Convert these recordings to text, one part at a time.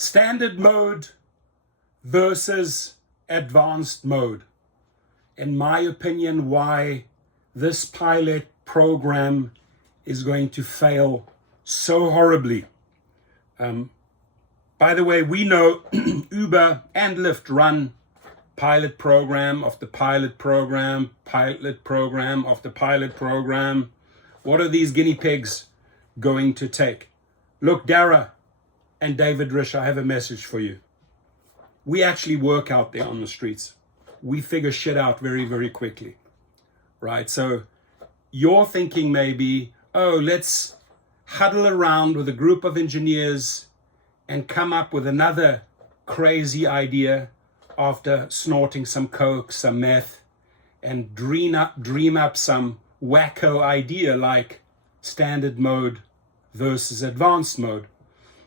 Standard mode versus advanced mode. In my opinion, why this pilot program is going to fail so horribly. By the way, we know Uber and Lyft run pilot program of the pilot program, pilot program of the pilot program. What are these guinea pigs going to take? Look, Dara and David Risch, I have a message for you. We actually work out there on the streets. We figure shit out very, very quickly, right? So you're thinking maybe, oh, let's huddle around with a group of engineers and come up with another crazy idea after snorting some coke, some meth, and dream up some wacko idea like standard mode versus advanced mode.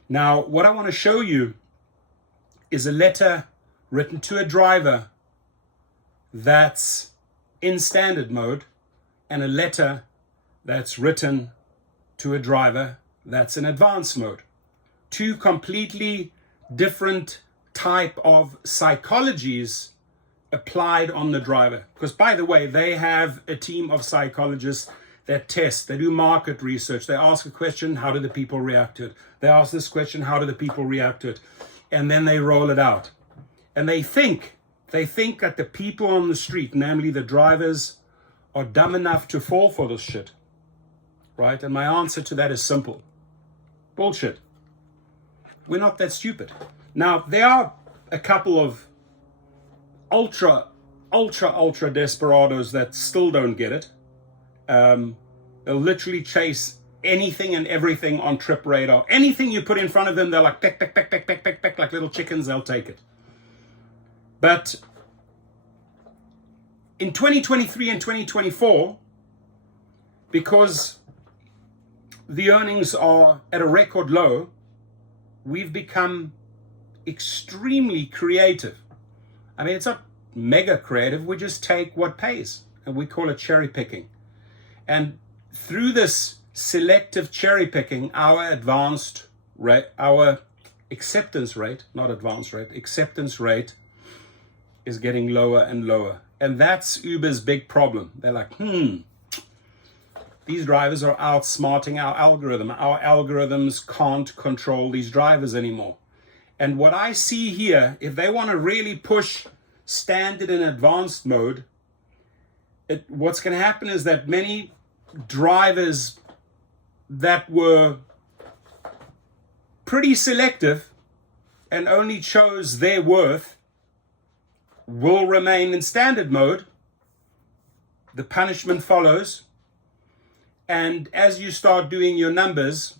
Now, what I want to show you is a letter written to a driver that's in standard mode and a letter that's written to a driver that's in advanced mode. Two completely different type of psychologies applied on the driver. Because by the way, they have a team of psychologists that test, they do market research, they ask a question, how do the people react to it? They ask this question, how do the people react to it? And then they roll it out. And they think that the people on the street, namely the drivers, are dumb enough to fall for this shit, right? And my answer to that is simple. Bullshit. We're not that stupid. Now, there are a couple of ultra desperados that still don't get it. They'll literally chase anything and everything on trip radar. Anything you put in front of them, they're like, peck, peck, peck, peck, peck, peck, peck, like little chickens, they'll take it. But in 2023 and 2024, because the earnings are at a record low, we've become extremely creative. I mean, it's not mega creative. We just take what pays, and we call it cherry picking. And through this selective cherry picking, our acceptance rate, not advance rate, acceptance rate is getting lower and lower. And that's Uber's big problem. They're like, these drivers are outsmarting our algorithm. Our algorithms can't control these drivers anymore. And what I see here, if they want to really push standard and advanced mode, what's going to happen is that many drivers that were pretty selective and only chose their worth will remain in standard mode. The punishment follows. And as you start doing your numbers,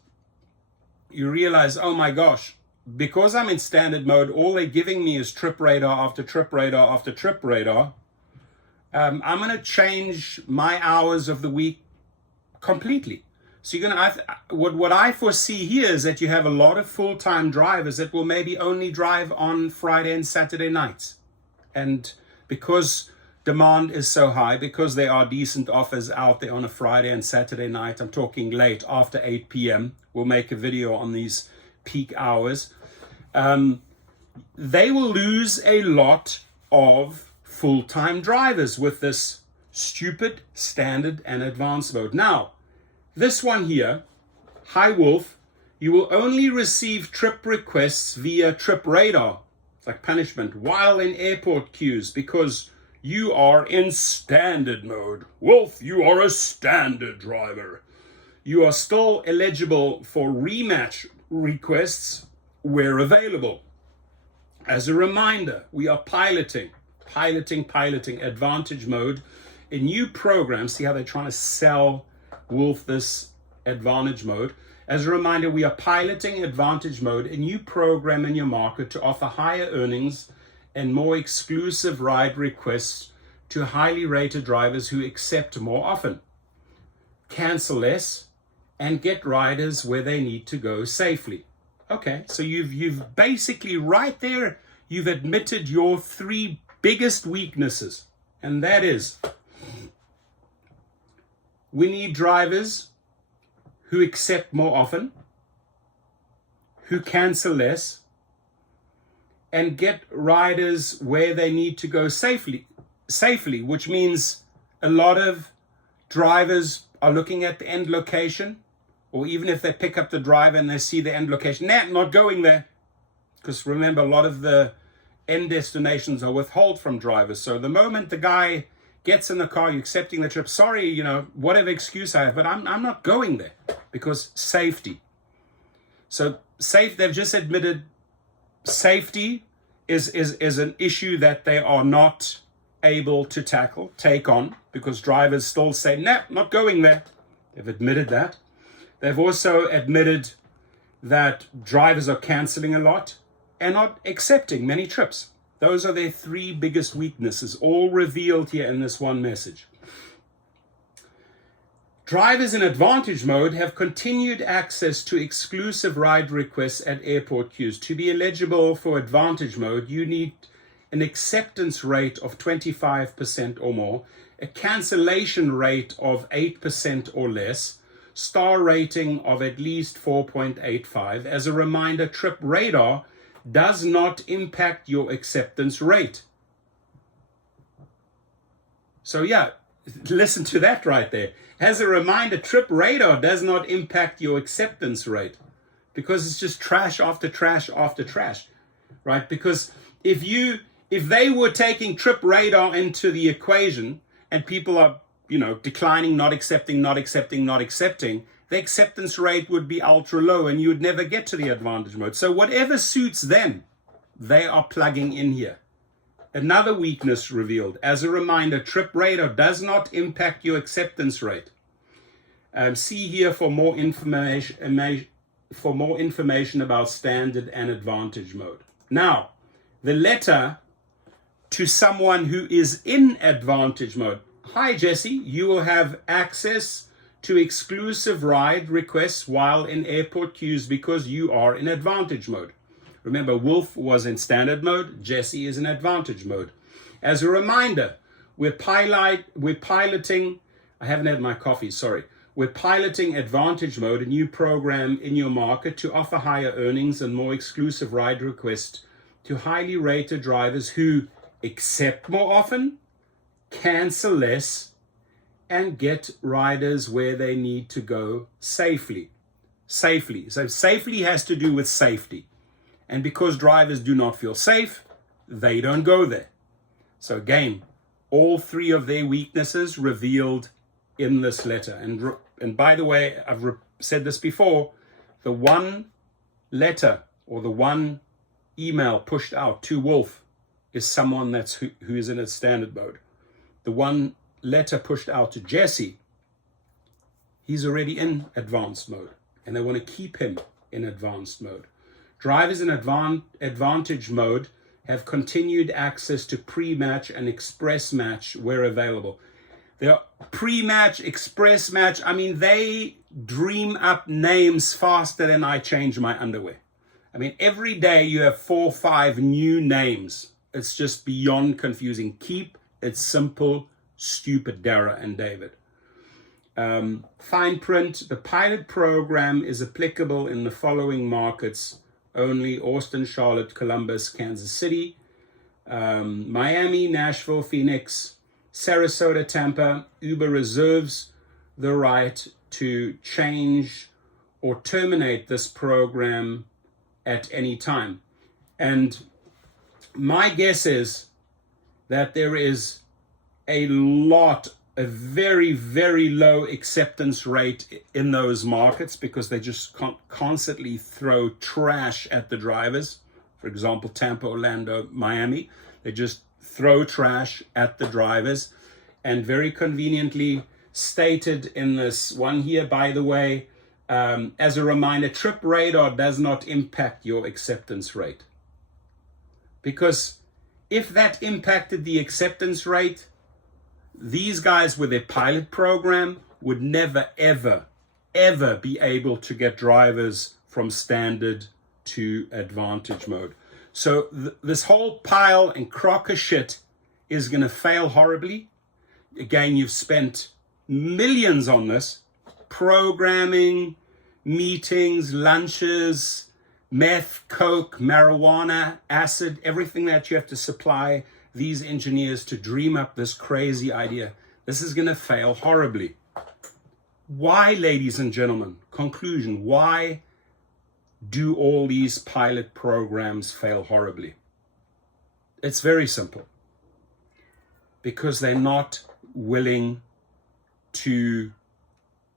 you realize, oh my gosh, because I'm in standard mode, all they're giving me is trip radar after trip radar after trip radar. I'm going to change my hours of the week completely. So you're going to, what I foresee here is that you have a lot of full-time drivers that will maybe only drive on Friday and Saturday nights. And because demand is so high, because there are decent offers out there on a Friday and Saturday night, I'm talking late, after 8 p.m. We'll make a video on these peak hours. They will lose a lot of full-time drivers with this stupid standard and advanced mode. Now, this one here, Hi Wolf, you will only receive trip requests via trip radar, like punishment, while in airport queues, because you are in standard mode. Wolf, you are a standard driver. You are still eligible for rematch requests where available. As a reminder, we are piloting advantage mode, a new program. See how they're trying to sell Wolf this advantage mode. As a reminder, we are piloting advantage mode, a new program in your market to offer higher earnings and more exclusive ride requests to highly rated drivers who accept more often, cancel less, and get riders where they need to go safely. Okay, so you've basically right there, you've admitted your three biggest weaknesses, and that is, we need drivers who accept more often, who cancel less, and get riders where they need to go safely, which means a lot of drivers are looking at the end location, or even if they pick up the driver and they see the end location, nah, not going there. Because remember, a lot of the end destinations are withheld from drivers. So the moment the guy gets in the car, you're accepting the trip, sorry, you know, whatever excuse I have, but I'm not going there because safety. So they've just admitted safety is an issue that they are not able to take on, because drivers still say, nah, not going there. They've admitted that. They've also admitted that drivers are canceling a lot and not accepting many trips. Those are their three biggest weaknesses, all revealed here in this one message. Drivers in Advantage mode have continued access to exclusive ride requests at airport queues. To be eligible for Advantage mode, you need an acceptance rate of 25% or more, a cancellation rate of 8% or less, star rating of at least 4.85. As a reminder, Trip Radar does not impact your acceptance rate. So yeah, listen to that right there. As a reminder, Trip Radar does not impact your acceptance rate, because it's just trash after trash after trash, right? Because if they were taking Trip Radar into the equation and people are, you know, declining, not accepting, the acceptance rate would be ultra low and you would never get to the Advantage mode. So whatever suits them, they are plugging in here. Another weakness revealed. As a reminder, Trip Radar does not impact your acceptance rate. See here for more information about standard and Advantage mode. Now, the letter to someone who is in Advantage mode. Hi, Jesse. You will have access to exclusive ride requests while in airport queues because you are in Advantage mode. Remember, Wolf was in standard mode. Jesse is in Advantage mode. As a reminder, we're piloting. I haven't had my coffee, sorry. We're piloting Advantage mode, a new program in your market to offer higher earnings and more exclusive ride requests to highly rated drivers who accept more often, cancel less, and get riders where they need to go safely. So safely has to do with safety. And because drivers do not feel safe, they don't go there. So again, all three of their weaknesses revealed in this letter. And by the way, I've said this before, the one letter or the one email pushed out to Wolf is someone who is in a standard mode. The one letter pushed out to Jesse, he's already in advanced mode, and they want to keep him in advanced mode. Drivers in Advantage mode have continued access to pre-match and express match where available. Their pre-match, express match, I mean, they dream up names faster than I change my underwear. I mean, every day you have 4 or 5 new names. It's just beyond confusing. Keep it simple, stupid, Dara and David. Fine print, the pilot program is applicable in the following markets only: Austin, Charlotte, Columbus, Kansas City, Miami, Nashville, Phoenix, Sarasota, Tampa. Uber reserves the right to change or terminate this program at any time. And my guess is that there is a very, very low acceptance rate in those markets because they just constantly throw trash at the drivers. For example, Tampa, Orlando, Miami, they just throw trash at the drivers. And very conveniently stated in this one here, by the way, as a reminder, Trip Radar does not impact your acceptance rate. Because if that impacted the acceptance rate, these guys with their pilot program would never, ever, ever be able to get drivers from standard to Advantage mode. So this whole pile and crock of shit is going to fail horribly. Again, you've spent millions on this, programming, meetings, lunches, meth, coke, marijuana, acid, everything that you have to supply these engineers to dream up this crazy idea. This is going to fail horribly. Why, ladies and gentlemen, conclusion, why do all these pilot programs fail horribly? It's very simple. Because they're not willing to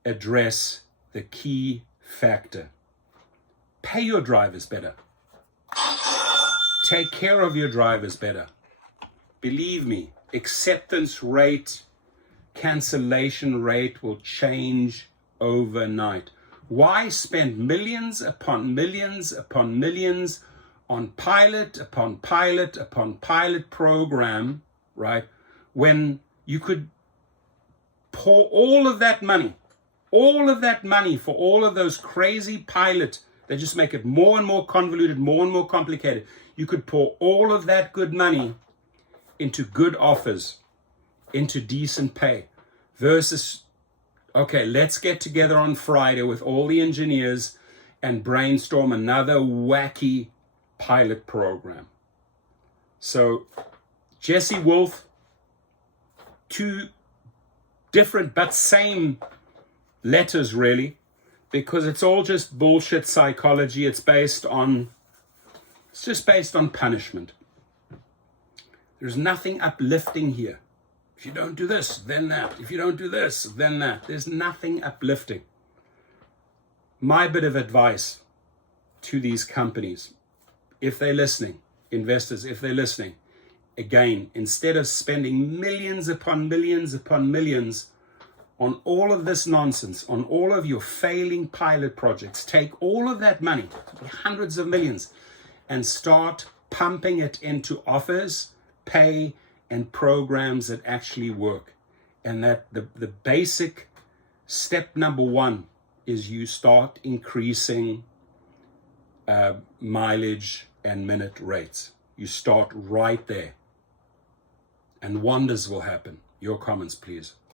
address the key factor. Pay your drivers better. Take care of your drivers better. Believe me, acceptance rate, cancellation rate will change overnight. Why spend millions upon millions upon millions on pilot upon pilot upon pilot program, right? When you could pour all of that money for all of those crazy pilot, they just make it more and more convoluted, more and more complicated. You could pour all of that good money into good offers, into decent pay, versus, okay, let's get together on Friday with all the engineers and brainstorm another wacky pilot program. So Jesse Wolf, two different but same letters really, because it's all just bullshit psychology. It's just based on punishment. There's nothing uplifting here. If you don't do this, then that. If you don't do this, then that. There's nothing uplifting. My bit of advice to these companies, if they're listening, investors, if they're listening, again, instead of spending millions upon millions upon millions on all of this nonsense, on all of your failing pilot projects, take all of that money, hundreds of millions, and start pumping it into offers, pay, and programs that actually work. And that the basic step number one is you start increasing mileage and minute rates. You start right there. And wonders will happen. Your comments, please.